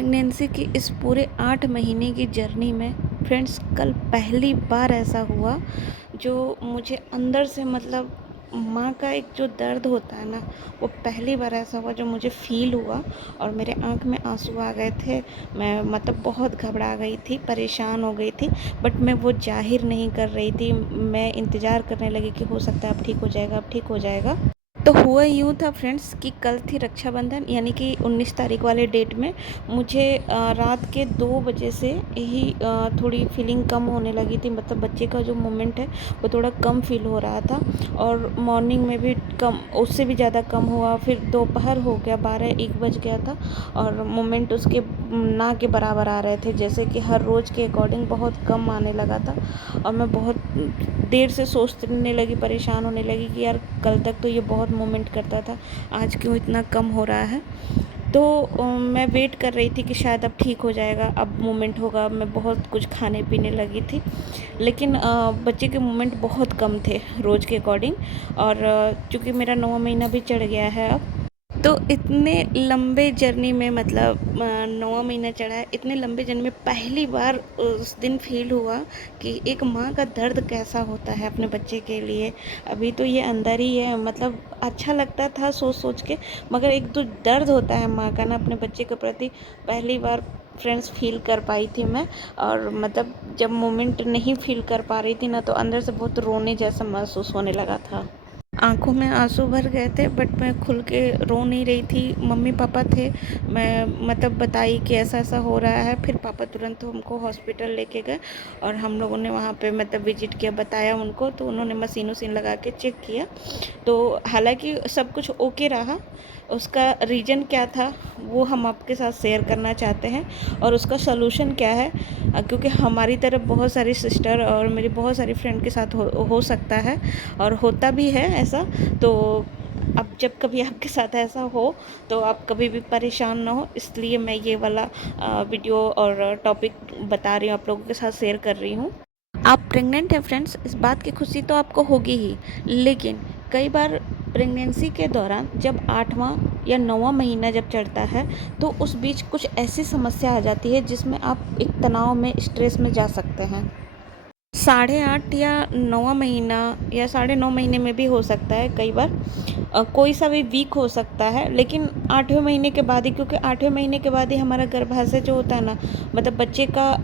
Pregnancy की इस पूरे 8 महीने की जर्नी में फ्रेंड्स कल पहली बार ऐसा हुआ जो मुझे अंदर से मतलब माँ का एक जो दर्द होता है ना, वो पहली बार ऐसा हुआ जो मुझे फ़ील हुआ और मेरे आँख में आँसू आ गए थे। मैं मतलब बहुत घबरा गई थी, परेशान हो गई थी, बट मैं वो ज़ाहिर नहीं कर रही थी। मैं इंतज़ार करने लगी कि हो सकता है अब ठीक हो जाएगा, अब ठीक हो जाएगा। तो हुआ यूँ था फ्रेंड्स कि कल थी रक्षाबंधन, यानी कि 19 तारीख वाले डेट में मुझे रात के 2 बजे से ही थोड़ी फीलिंग कम होने लगी थी। मतलब बच्चे का जो मोमेंट है वो थोड़ा कम फ़ील हो रहा था और मॉर्निंग में भी कम, उससे भी ज़्यादा कम हुआ। फिर दोपहर हो गया, 12-1 बज गया था और मोमेंट उसके ना के बराबर आ रहे थे, जैसे कि हर रोज़ के अकॉर्डिंग बहुत कम आने लगा था। और मैं बहुत देर से सोचने लगी, परेशान होने लगी कि यार कल तक तो ये बहुत मूवमेंट करता था, आज क्यों इतना कम हो रहा है। तो मैं वेट कर रही थी कि शायद अब ठीक हो जाएगा, अब मूवमेंट होगा। मैं बहुत कुछ खाने पीने लगी थी, लेकिन बच्चे के मूवमेंट बहुत कम थे रोज़ के अकॉर्डिंग। और चूँकि मेरा 9वाँ महीना भी चढ़ गया है अब, तो इतने लंबे जर्नी में मतलब 9वाँ महीना चढ़ा है, इतने लंबे जर्नी में पहली बार उस दिन फ़ील हुआ कि एक माँ का दर्द कैसा होता है अपने बच्चे के लिए। अभी तो ये अंदर ही है, मतलब अच्छा लगता था सोच-सोच के, मगर एक जो दर्द होता है माँ का ना अपने बच्चे के प्रति, पहली बार फ्रेंड्स फ़ील कर पाई थी मैं। और मतलब जब मोमेंट नहीं फ़ील कर पा रही थी ना, तो अंदर से बहुत रोने जैसा महसूस होने लगा था। आँखों में आँसू भर गए थे, बट मैं खुल के रो नहीं रही थी। मम्मी-पापा थे, मैं मतलब बताई कि ऐसा-ऐसा हो रहा है, फिर पापा तुरंत हमको हॉस्पिटल लेके गए और हम लोगों ने वहाँ पे मतलब विज़िट किया, बताया उनको, तो उन्होंने मशीन-वशीन लगा के चेक किया। तो हालाँकि सब कुछ ओके रहा। उसका रीज़न क्या था वो हम आपके साथ शेयर करना चाहते हैं और उसका सॉल्यूशन क्या है, क्योंकि हमारी तरफ बहुत सारी सिस्टर और मेरी बहुत सारी फ्रेंड के साथ हो सकता है और होता भी है ऐसा। तो अब जब कभी आपके साथ ऐसा हो तो आप कभी भी परेशान ना हो, इसलिए मैं ये वाला वीडियो और टॉपिक बता रही हूँ, आप लोगों के साथ शेयर कर रही हूँ। आप प्रेग्नेंट हैं फ्रेंड्स, इस बात की खुशी तो आपको होगी ही, लेकिन कई बार प्रेगनेंसी के दौरान जब 8वां या 9वां महीना जब चढ़ता है, तो उस बीच कुछ ऐसी समस्या आ जाती है जिसमें आप एक तनाव में, स्ट्रेस में जा सकते हैं। 8.5 या 9वां महीना या 9.5 महीने में भी हो सकता है कई बार। कोई सा भी वीक हो सकता है, लेकिन 8वें महीने के बाद ही, क्योंकि 8वें महीने के बाद ही हमारा गर्भाशय जो होता है ना, मतलब बच्चे का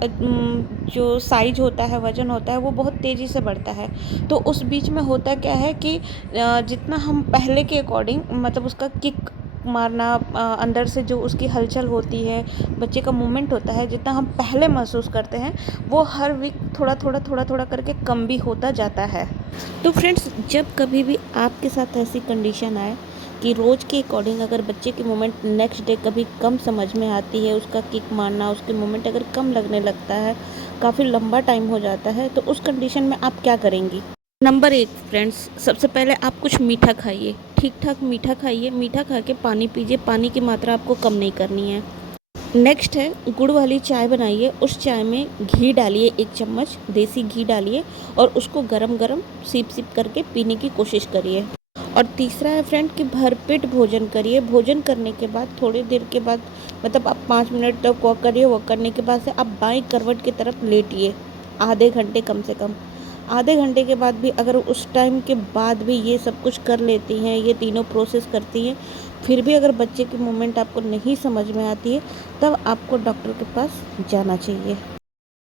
जो साइज होता है, वज़न होता है, वो बहुत तेज़ी से बढ़ता है। तो उस बीच में होता क्या है कि जितना हम पहले के अकॉर्डिंग मतलब उसका किक मारना, अंदर से जो उसकी हलचल होती है, बच्चे का मूवमेंट होता है, जितना हम पहले महसूस करते हैं, वो हर वीक थोड़ा-थोड़ा करके कम भी होता जाता है। तो फ्रेंड्स, जब कभी भी आपके साथ ऐसी कंडीशन आए कि रोज़ के अकॉर्डिंग अगर बच्चे की मूवमेंट नेक्स्ट डे कभी कम समझ में आती है, उसका किक मारना, उसके मूवमेंट अगर कम लगने लगता है, काफ़ी लंबा टाइम हो जाता है, तो उस कंडीशन में आप क्या करेंगी? नंबर 1 फ्रेंड्स, सबसे पहले आप कुछ मीठा खाइए, ठीक-ठाक मीठा खाइए, मीठा खा के पानी पीजिए, पानी की मात्रा आपको कम नहीं करनी है। नेक्स्ट है, गुड़ वाली चाय बनाइए, उस चाय में घी डालिए, 1 चम्मच देसी घी डालिए और उसको गरम-गरम सिप-सिप करके पीने की कोशिश करिए। और तीसरा है फ्रेंड कि भरपेट भोजन करिए। भोजन करने के बाद थोड़ी देर के बाद मतलब आप 5 मिनट तक वॉक करिए, वॉक करने के बाद से आप बाएँ करवट की तरफ लेटिए, आधे घंटे कम से कम। आधे घंटे के बाद भी अगर उस टाइम के बाद भी ये सब कुछ कर लेती हैं, ये तीनों प्रोसेस करती हैं, फिर भी अगर बच्चे की मूवमेंट आपको नहीं समझ में आती है, तब आपको डॉक्टर के पास जाना चाहिए।